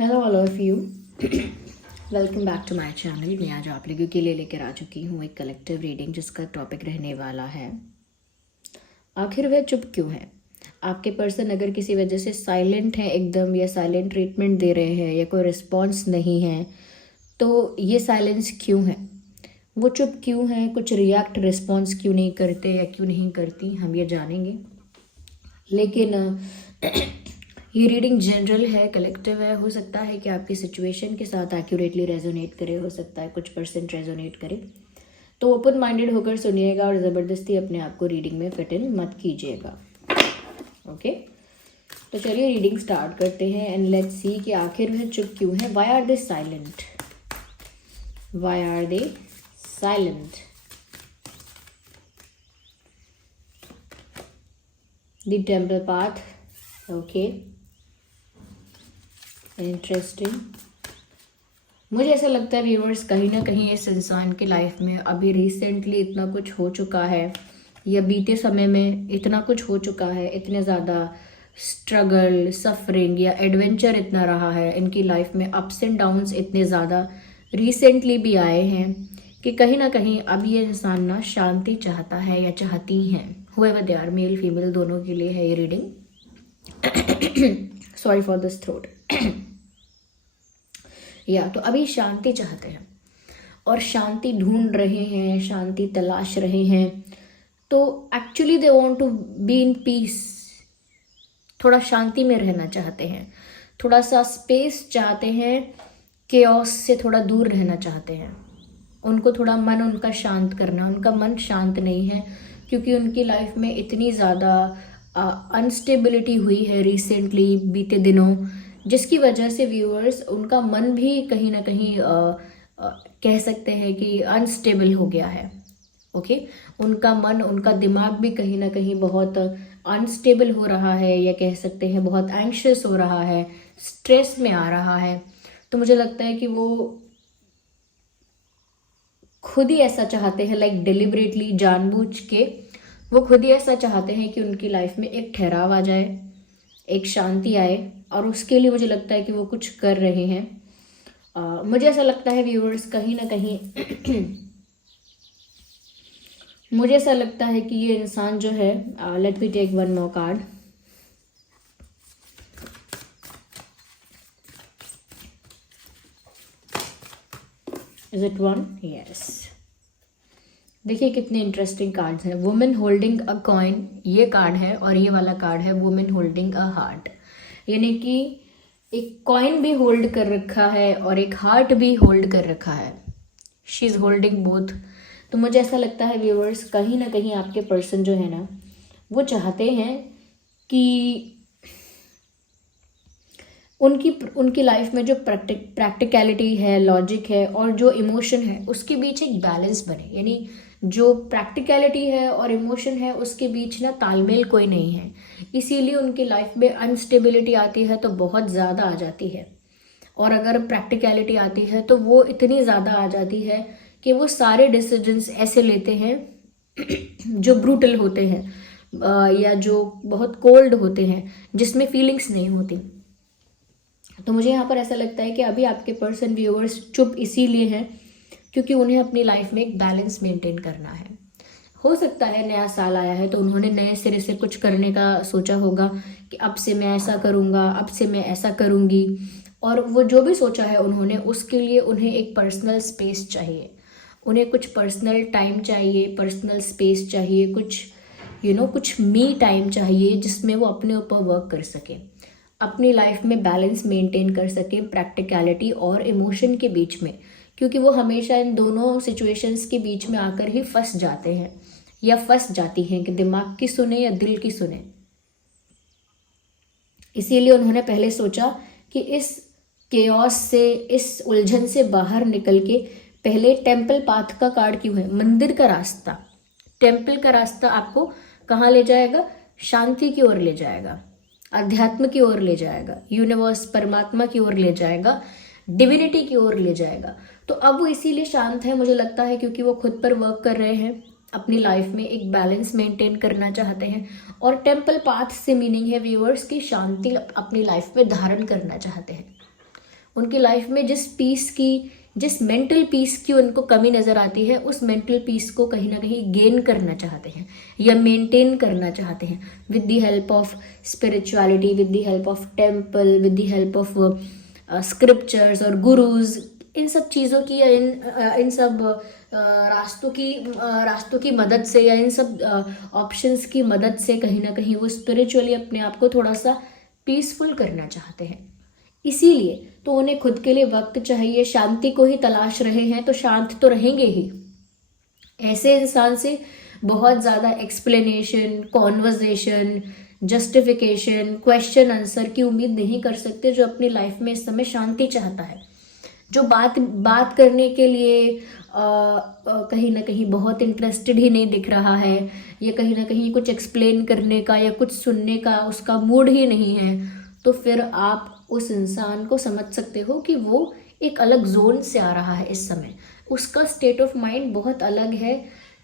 Hello all of you, welcome back to my channel. मैं आज आप लोगों के लिए लेकर आ चुकी हूँ एक कलेक्टिव रीडिंग जिसका टॉपिक रहने वाला है आखिर वह चुप क्यों है। आपके पर्सन अगर किसी वजह से साइलेंट है एकदम, या साइलेंट ट्रीटमेंट दे रहे हैं, या कोई रिस्पॉन्स नहीं है, तो ये साइलेंस क्यों है, वो चुप क्यों है, कुछ रिएक्ट रिस्पॉन्स क्यों नहीं करते या क्यों नहीं करती, हम ये जानेंगे। लेकिन ये रीडिंग जनरल है, कलेक्टिव है। हो सकता है कि आपकी सिचुएशन के साथ एक्यूरेटली रेजोनेट करे, हो सकता है कुछ परसेंट रेजोनेट करे। तो ओपन माइंडेड होकर सुनिएगा और ज़बरदस्ती अपने आप को रीडिंग में फिट इन मत कीजिएगा। ओके, तो चलिए रीडिंग स्टार्ट करते हैं एंड लेट्स सी कि आखिर वह चुप क्यों है। Why are they silent, why are they silent. The temple path, okay, interesting. मुझे ऐसा लगता है व्यूअर्स, कहीं ना कहीं इस इंसान की लाइफ में अभी रिसेंटली इतना कुछ हो चुका है, या बीते समय में इतना कुछ हो चुका है, इतने ज़्यादा स्ट्रगल, सफरिंग या एडवेंचर इतना रहा है इनकी लाइफ में, अप्स एंड डाउन्स इतने ज़्यादा रिसेंटली भी आए हैं कि कहीं ना कहीं अब ये इंसान ना शांति चाहता है या चाहती हैं। Whoever they are, male female दोनों के लिए है ये reading. Sorry for this throat. या तो अभी शांति चाहते हैं और शांति ढूंढ रहे हैं, शांति तलाश रहे हैं। तो actually they want to be in peace, थोड़ा शांति में रहना चाहते हैं, थोड़ा सा स्पेस चाहते हैं, केओस से थोड़ा दूर रहना चाहते हैं। उनको थोड़ा मन उनका शांत करना, उनका मन शांत नहीं है क्योंकि उनकी लाइफ में इतनी ज़्यादा अनस्टेबिलिटी हुई है रिसेंटली, बीते दिनों, जिसकी वजह से व्यूअर्स उनका मन भी कहीं ना कहीं कह सकते हैं कि अनस्टेबल हो गया है। ओके, उनका मन, उनका दिमाग भी कहीं ना कहीं बहुत अनस्टेबल हो रहा है, या कह सकते हैं बहुत एंग्शियस हो रहा है, स्ट्रेस में आ रहा है। तो मुझे लगता है कि वो खुद ही ऐसा चाहते हैं, लाइक डिलिबरेटली, जानबूझ के वो खुद ही ऐसा चाहते हैं कि उनकी लाइफ में एक ठहराव आ जाए, एक शांति आए, और उसके लिए मुझे लगता है कि वो कुछ कर रहे हैं। मुझे ऐसा लगता है व्यूअर्स, कहीं ना कहीं मुझे ऐसा लगता है कि ये इंसान जो है, let me take one more card. Is it one? Yes. देखिए कितने इंटरेस्टिंग कार्ड्स हैं। वुमेन होल्डिंग अ कॉइन ये कार्ड है, और ये वाला कार्ड है वुमेन होल्डिंग अ हार्ट, यानी कि एक कॉइन भी होल्ड कर रखा है और एक हार्ट भी होल्ड कर रखा है। She is holding both. तो मुझे ऐसा लगता है व्यूअर्स, कहीं ना कहीं आपके पर्सन जो है ना, वो चाहते हैं कि उनकी लाइफ में जो प्रैक्टिकलिटी है, लॉजिक है, और जो इमोशन है, उसके बीच एक बैलेंस बने। यानी जो प्रैक्टिकलिटी है और इमोशन है, उसके बीच ना तालमेल कोई नहीं है। इसीलिए उनकी लाइफ में अनस्टेबिलिटी आती है तो बहुत ज़्यादा आ जाती है, और अगर प्रैक्टिकलिटी आती है तो वो इतनी ज़्यादा आ जाती है कि वो सारे डिसीजंस ऐसे लेते हैं जो ब्रूटल होते हैं, या जो बहुत कोल्ड होते हैं, जिसमें फीलिंग्स नहीं होती। तो मुझे यहाँ पर ऐसा लगता है कि अभी आपके पर्सन व्यूअर्स चुप इसीलिए हैं क्योंकि उन्हें अपनी लाइफ में एक बैलेंस मेंटेन करना है। हो सकता है नया साल आया है तो उन्होंने नए सिरे से कुछ करने का सोचा होगा कि अब से मैं ऐसा करूँगा, अब से मैं ऐसा करूँगी, और वो जो भी सोचा है उन्होंने, उसके लिए उन्हें एक पर्सनल स्पेस चाहिए, उन्हें कुछ पर्सनल टाइम चाहिए, पर्सनल स्पेस चाहिए, कुछ कुछ मी टाइम चाहिए जिसमें वो अपने ऊपर वर्क कर सके, अपनी लाइफ में बैलेंस मेंटेन कर सके प्रैक्टिकलिटी और इमोशन के बीच में, क्योंकि वो हमेशा इन दोनों सिचुएशंस के बीच में आकर ही फंस जाते हैं या फंस जाती हैं कि दिमाग की सुने या दिल की सुने। इसीलिए उन्होंने पहले सोचा कि इस केओस से, इस उलझन से बाहर निकल के पहले टेम्पल पाथ का कार्ड क्यों है, मंदिर का रास्ता। टेम्पल का रास्ता आपको कहाँ ले जाएगा? शांति की ओर ले जाएगा, अध्यात्म की ओर ले जाएगा, यूनिवर्स, परमात्मा की ओर ले जाएगा, डिविनिटी की ओर ले जाएगा। तो अब वो इसीलिए शांत है, मुझे लगता है, क्योंकि वो खुद पर वर्क कर रहे हैं, अपनी लाइफ में एक बैलेंस मेंटेन करना चाहते हैं। और टेम्पल पाथ से मीनिंग है व्यूअर्स की शांति अपनी लाइफ में धारण करना चाहते हैं। उनकी लाइफ में जिस मेंटल पीस की उनको कमी नज़र आती है, उस मेंटल पीस को कहीं ना कहीं गेन करना चाहते हैं या मेंटेन करना चाहते हैं with the help of spirituality, with the help of temple, with the help of scriptures और गुरुज। इन सब चीज़ों की या इन सब रास्तों की मदद से या इन सब ऑप्शंस की मदद से कहीं ना कहीं वो स्पिरिचुअली अपने आप को थोड़ा सा पीसफुल करना चाहते हैं। इसीलिए तो उन्हें खुद के लिए वक्त चाहिए, शांति को ही तलाश रहे हैं तो शांत तो रहेंगे ही। ऐसे इंसान से बहुत ज़्यादा explanation, conversation, justification, question answer की उम्मीद नहीं कर सकते जो अपनी लाइफ में इस समय शांति चाहता है, जो बात करने के लिए कहीं ना कहीं बहुत इंटरेस्टेड ही नहीं दिख रहा है, या कहीं ना कहीं कुछ एक्सप्लेन करने का या कुछ सुनने का उसका मूड ही नहीं है, तो फिर आप उस इंसान को समझ सकते हो कि वो एक अलग जोन से आ रहा है इस समय। उसका स्टेट ऑफ माइंड बहुत अलग है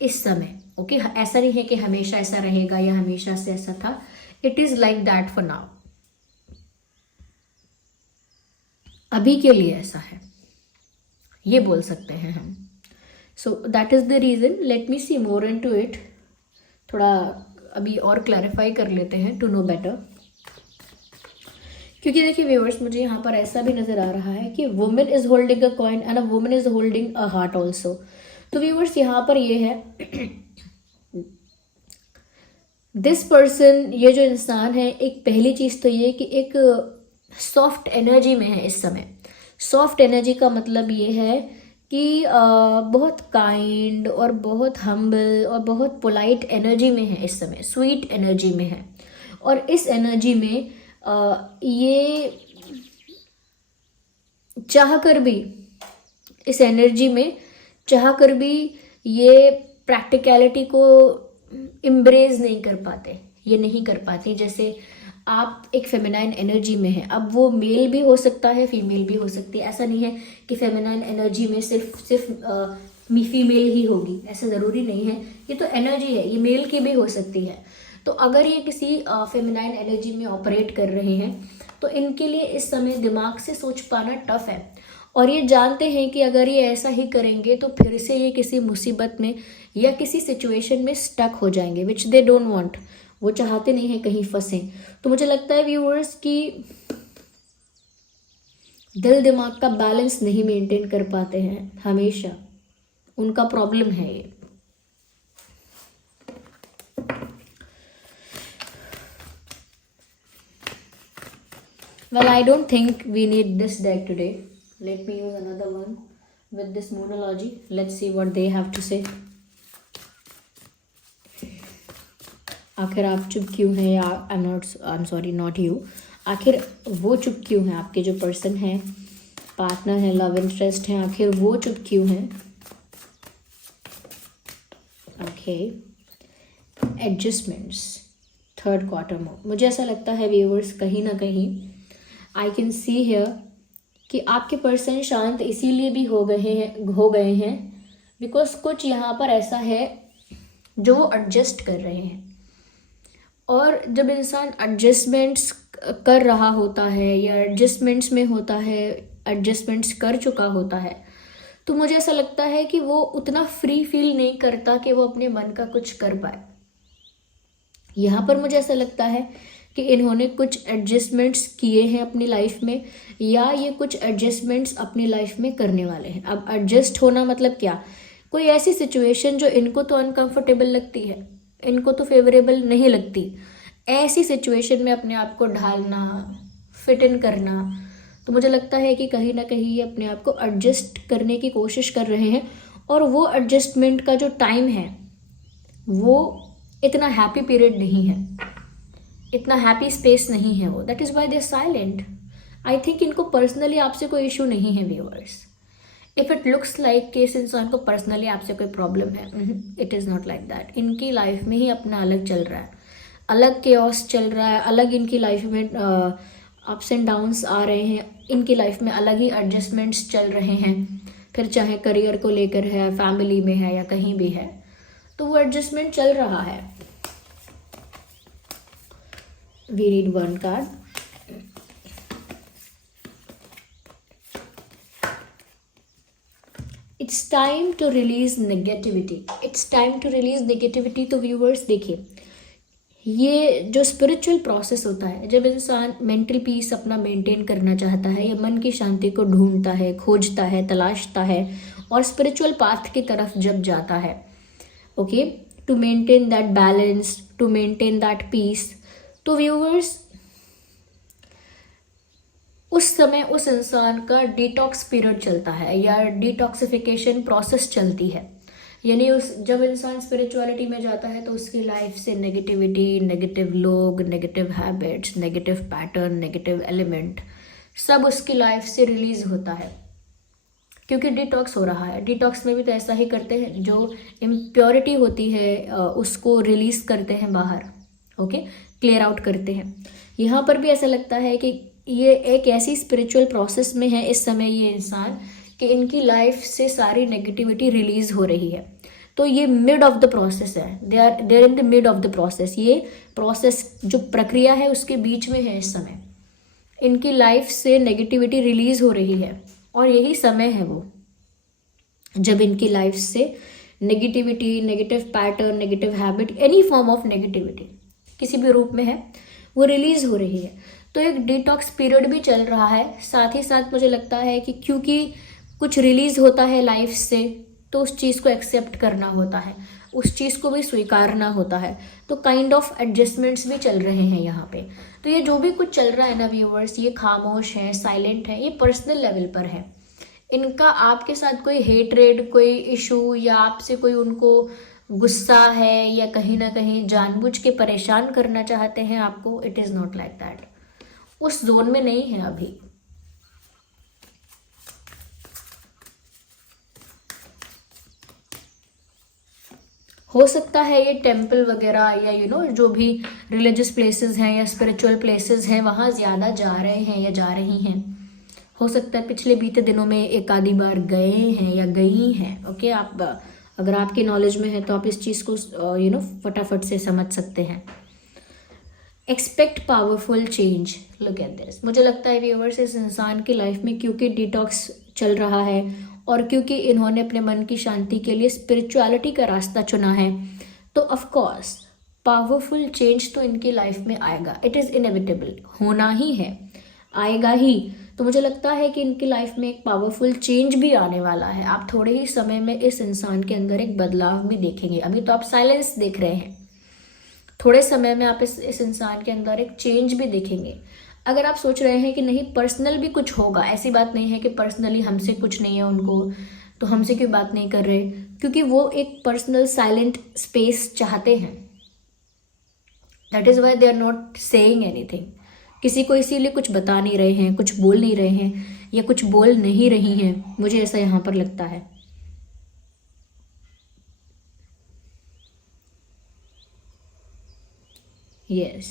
इस समय। ओके, ऐसा नहीं है कि हमेशा ऐसा रहेगा या हमेशा से ऐसा था। It is like that for now. अभी के लिए ऐसा है, ये बोल सकते हैं हम। So that is the reason. Let me see more into it. थोड़ा अभी और क्लैरिफाई कर लेते हैं टू नो बेटर। क्योंकि देखिए व्यूअर्स, मुझे यहाँ पर ऐसा भी नज़र आ रहा है कि women is holding a coin and a women is holding a heart also. तो व्यूअर्स यहाँ पर ये है दिस पर्सन, ये जो इंसान है, एक पहली चीज़ तो ये कि एक सॉफ्ट एनर्जी में है इस समय। सॉफ्ट एनर्जी का मतलब ये है कि बहुत काइंड और बहुत हम्बल और बहुत पोलाइट एनर्जी में है इस समय, स्वीट एनर्जी में है। और इस एनर्जी में ये चाहकर भी, इस एनर्जी में चाहकर भी ये प्रैक्टिकलिटी को इम्ब्रेज नहीं कर पाते, ये नहीं कर पाते। जैसे आप एक फेमिनाइन एनर्जी में है, अब वो मेल भी हो सकता है, फीमेल भी हो सकती है। ऐसा नहीं है कि फेमिनाइन एनर्जी में सिर्फ फीमेल ही होगी, ऐसा ज़रूरी नहीं है। ये तो एनर्जी है, ये मेल की भी हो सकती है। तो अगर ये किसी फेमिनाइन एनर्जी में ऑपरेट कर रहे हैं तो इनके लिए इस समय दिमाग से सोच पाना टफ है। और ये जानते हैं कि अगर ये ऐसा ही करेंगे तो फिर से ये किसी मुसीबत में या किसी सिचुएशन में स्टक हो जाएंगे, विच दे डोंट वांट। वो चाहते नहीं है कहीं फंसे। तो मुझे लगता है व्यूअर्स कि दिल दिमाग का बैलेंस नहीं मेंटेन कर पाते हैं हमेशा, उनका प्रॉब्लम है ये। Well, I don't think we need this deck today. Let me use another one with this Moonology. Let's see what they have to say. आखिर आप चुप क्यों हैं, या I'm sorry, not you. आखिर वो चुप क्यों हैं, आपके जो पर्सन है, पार्टनर है, लव इंटरेस्ट है, आखिर वो चुप क्यों हैं? Okay, adjustments, third quarter mode. मुझे ऐसा लगता है व्यूअर्स, कहीं ना कहीं आई कैन सी हियर कि आपके पर्सन शांत इसीलिए भी हो गए हैं बिकॉज कुछ यहाँ पर ऐसा है जो वो एडजस्ट कर रहे हैं। और जब इंसान एडजस्टमेंट्स कर रहा होता है या एडजस्टमेंट्स में होता है, एडजस्टमेंट्स कर चुका होता है, तो मुझे ऐसा लगता है कि वो उतना फ्री फील नहीं करता कि वो अपने मन का कुछ कर पाए। यहाँ पर मुझे ऐसा लगता है कि इन्होंने कुछ एडजस्टमेंट्स किए हैं अपनी लाइफ में, या ये कुछ एडजस्टमेंट्स अपनी लाइफ में करने वाले हैं। अब एडजस्ट होना मतलब क्या? कोई ऐसी सिचुएशन जो इनको तो अनकंफर्टेबल लगती है, इनको तो फेवरेबल नहीं लगती, ऐसी सिचुएशन में अपने आप को ढालना, फिट इन करना। तो मुझे लगता है कि कहीं ना कहीं ये अपने आप को एडजस्ट करने की कोशिश कर रहे हैं, और वो एडजस्टमेंट का जो टाइम है वो इतना हैप्पी पीरियड नहीं है, इतना हैप्पी स्पेस नहीं है वो। That is why they silent. I think इनको पर्सनली आपसे कोई इशू नहीं है viewers. If it looks like कि इस इंसान को पर्सनली आपसे कोई प्रॉब्लम है, it is not like that. इनकी लाइफ में ही अपना अलग चल रहा है, अलग केओस चल रहा है, अलग इनकी लाइफ में अप्स एंड डाउन्स आ रहे हैं, इनकी लाइफ में अलग ही एडजस्टमेंट्स चल रहे हैं। फिर चाहे करियर को लेकर है, फैमिली में है, या कहीं भी है, तो वो एडजस्टमेंट चल रहा है। We read one card. It's time to release negativity, it's time to release negativity. तो व्यूवर्स देखिए, ये जो स्पिरिचुअल प्रोसेस होता है, जब इंसान मेंटल पीस अपना मेंटेन करना चाहता है या मन की शांति को ढूंढता है, खोजता है, तलाशता है और स्पिरिचुअल पाथ की तरफ जब जाता है, okay, to maintain that balance, to maintain that peace, तो व्यूवर्स उस समय उस इंसान का डिटॉक्स पीरियड चलता है या डिटॉक्सिफिकेशन प्रोसेस चलती है। यानी उस जब इंसान स्पिरिचुअलिटी में जाता है तो उसकी लाइफ से नेगेटिविटी, नेगेटिव लोग, negative habits, negative pattern, negative element सब उसकी लाइफ से रिलीज होता है, क्योंकि डिटॉक्स हो रहा है। डिटॉक्स में भी तो ऐसा ही करते हैं, जो इम्प्योरिटी होती है उसको रिलीज करते हैं बाहर, ओके, क्लियर आउट करते हैं। यहाँ पर भी ऐसा लगता है कि ये एक ऐसी स्पिरिचुअल प्रोसेस में है इस समय ये इंसान कि इनकी लाइफ से सारी नेगेटिविटी रिलीज हो रही है। तो ये मिड ऑफ द प्रोसेस है, they are in the mid of the process. ये प्रोसेस जो प्रक्रिया है उसके बीच में है इस समय। इनकी लाइफ से नेगेटिविटी रिलीज हो रही है और यही समय है वो जब इनकी लाइफ से negativity, negative pattern, negative habit, any form of negativity किसी भी रूप में है वो रिलीज हो रही है। तो एक डिटॉक्स पीरियड भी चल रहा है। साथ ही साथ मुझे लगता है कि क्योंकि कुछ रिलीज होता है लाइफ से तो उस चीज़ को एक्सेप्ट करना होता है, उस चीज़ को भी स्वीकारना होता है। तो काइंड ऑफ एडजस्टमेंट्स भी चल रहे हैं यहाँ पे। तो ये जो भी कुछ चल रहा है ना व्यूअर्स, ये खामोश है, साइलेंट है, ये पर्सनल लेवल पर है। इनका आपके साथ कोई हेटरेड, कोई इशू या आपसे कोई उनको गुस्सा है या कहीं ना कहीं जानबूझ के परेशान करना चाहते हैं आपको, it is not like that. उस जोन में नहीं है अभी। हो सकता है ये टेम्पल वगैरह या जो भी रिलीजियस प्लेसेस हैं या स्पिरिचुअल प्लेसेस हैं वहाँ ज़्यादा जा रहे हैं या जा रही हैं। हो सकता है पिछले बीते दिनों में एक आधी बार गए हैं या गई हैं। ओके, आप अगर आपकी नॉलेज में है तो आप इस चीज़ को फटाफट से समझ सकते हैं। Expect powerful change, look at this. मुझे लगता है व्यूअर्स, इस इंसान की लाइफ में क्योंकि डिटॉक्स चल रहा है और क्योंकि इन्होंने अपने मन की शांति के लिए स्पिरिचुअलिटी का रास्ता चुना है, तो ऑफ कोर्स पावरफुल चेंज तो इनकी लाइफ में आएगा। इट इज़ इनएविटेबल, होना ही है, आएगा ही। तो मुझे लगता है कि इनकी लाइफ में एक पावरफुल चेंज भी आने वाला है। आप थोड़े ही समय में इस इंसान के अंदर एक बदलाव भी देखेंगे। अभी तो आप साइलेंस देख रहे हैं, थोड़े समय में आप इस इंसान के अंदर एक चेंज भी देखेंगे। अगर आप सोच रहे हैं कि नहीं पर्सनल भी कुछ होगा, ऐसी बात नहीं है कि पर्सनली हमसे कुछ नहीं है उनको तो हमसे क्यों बात नहीं कर रहे, क्योंकि वो एक पर्सनल साइलेंट स्पेस चाहते हैं। That is why they are not saying anything. किसी को इसीलिए कुछ बता नहीं रहे हैं, कुछ बोल नहीं रहे हैं या कुछ बोल नहीं रही हैं, मुझे ऐसा यहाँ पर लगता है। Yes,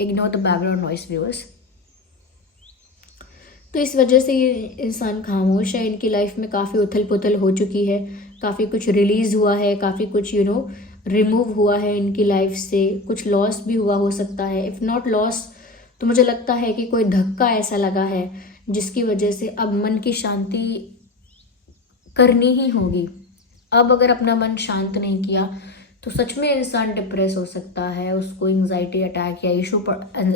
ignore the background noise viewers. तो इस वजह से ये इंसान खामोश है। इनकी लाइफ में काफ़ी उथल पुथल हो चुकी है, काफ़ी कुछ रिलीज़ हुआ है, काफ़ी कुछ रिमूव हुआ है इनकी लाइफ से। कुछ लॉस भी हुआ हो सकता है, इफ़ नॉट लॉस तो मुझे लगता है कि कोई धक्का ऐसा लगा है जिसकी वजह से अब मन की शांति करनी ही होगी। अब अगर अपना मन शांत नहीं किया तो सच में इंसान डिप्रेस हो सकता है, उसको एंजाइटी अटैक या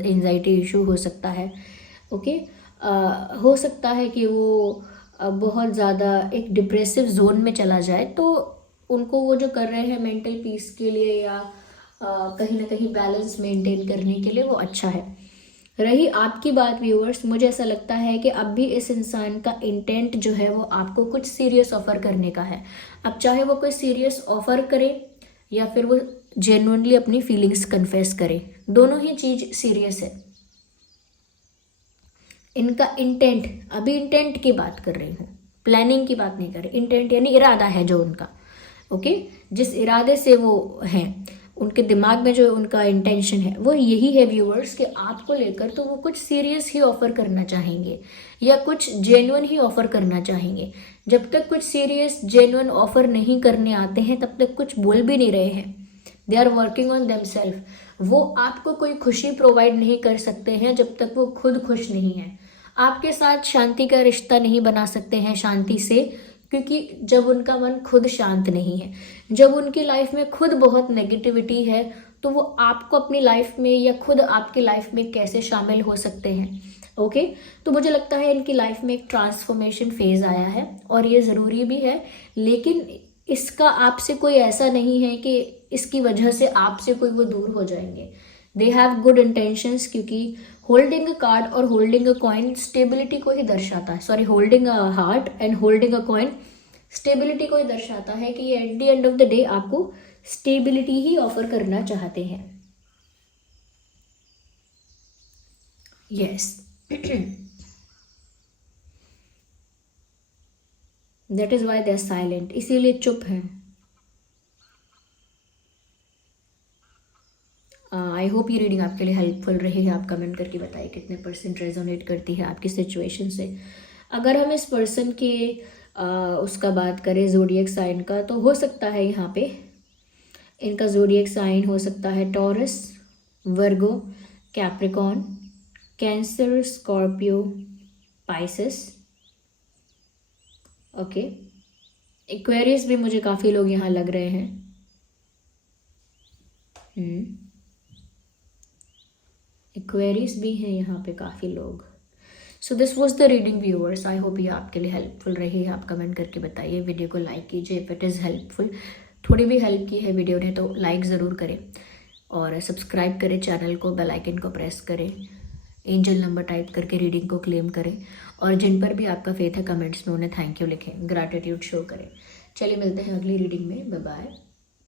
एंजाइटी इशू हो सकता है। ओके, हो सकता है कि वो बहुत ज़्यादा एक डिप्रेसिव जोन में चला जाए। तो उनको वो जो कर रहे हैं मेंटल पीस के लिए या कहीं ना कहीं बैलेंस मेंटेन करने के लिए, वो अच्छा है। रही आपकी बात व्यूअर्स, मुझे ऐसा लगता है कि अब भी इस इंसान का इंटेंट जो है वो आपको कुछ सीरियस ऑफर करने का है। अब चाहे वो कोई सीरियस ऑफर करे या फिर वो जेन्युइनली अपनी फीलिंग्स कन्फेस करे, दोनों ही चीज़ सीरियस है। इनका इंटेंट, अभी इंटेंट की बात कर रही हूँ, प्लानिंग की बात नहीं कर रही। इंटेंट यानी इरादा है जो उनका, ओके, जिस इरादे से वो हैं, उनके दिमाग में जो उनका इंटेंशन है वो यही है व्यूअर्स कि आपको लेकर तो वो कुछ सीरियस ही ऑफर करना चाहेंगे या कुछ जेन्युइन ही ऑफर करना चाहेंगे। जब तक कुछ सीरियस जेन्युइन ऑफर नहीं करने आते हैं तब तक कुछ बोल भी नहीं रहे हैं। They are working on themselves. वो आपको कोई खुशी प्रोवाइड नहीं कर सकते हैं जब तक वो खुद खुश नहीं है। आपके साथ शांति का रिश्ता नहीं बना सकते हैं शांति से, क्योंकि जब उनका मन खुद शांत नहीं है, जब उनकी लाइफ में खुद बहुत नेगेटिविटी है, तो वो आपको अपनी लाइफ में या खुद आपकी लाइफ में कैसे शामिल हो सकते हैं। ओके, तो मुझे लगता है इनकी लाइफ में एक ट्रांसफॉर्मेशन फेज आया है और ये ज़रूरी भी है, लेकिन इसका आपसे कोई ऐसा नहीं है कि इसकी वजह से आपसे कोई वो दूर हो जाएंगे। दे हैव गुड इंटेंशंस, क्योंकि होल्डिंग अ कार्ड और होल्डिंग अ कॉइन स्टेबिलिटी को ही दर्शाता है। Sorry, holding a heart and holding a coin stability को ही दर्शाता है कि at the end of the day आपको स्टेबिलिटी ही ऑफर करना चाहते हैं। Yes, that is why they are silent, इसीलिए चुप हैं। आई होप ये रीडिंग आपके लिए हेल्पफुल रही है। आप कमेंट करके बताइए कितने % रेजोनेट करती है आपकी सिचुएशन से। अगर हम इस पर्सन के उसका बात करें ज़ोडिएक साइन का, तो हो सकता है यहाँ पे इनका ज़ोडिएक साइन हो सकता है Taurus, Virgo, Capricorn, Cancer, Scorpio, Pisces. Okay, Aquarius भी मुझे काफ़ी लोग यहाँ लग रहे हैं। एक्वेरियस भी हैं यहाँ पे काफ़ी लोग। So this was the reading viewers. I hope ये आपके लिए हेल्पफुल रही है। आप कमेंट करके बताइए, वीडियो को लाइक कीजिए इफ़ इट इज़ हेल्पफुल। थोड़ी भी हेल्प की है वीडियो ने तो लाइक ज़रूर करें और सब्सक्राइब करें चैनल को, बेल आइकन को प्रेस करें, एंजल नंबर टाइप करके रीडिंग को क्लेम करें, और जिन पर भी आपका फेथ है कमेंट्स में उन्हें थैंक यू लिखें, ग्रैटिट्यूड शो करें। चलिए मिलते हैं अगली रीडिंग में, बाय बाय।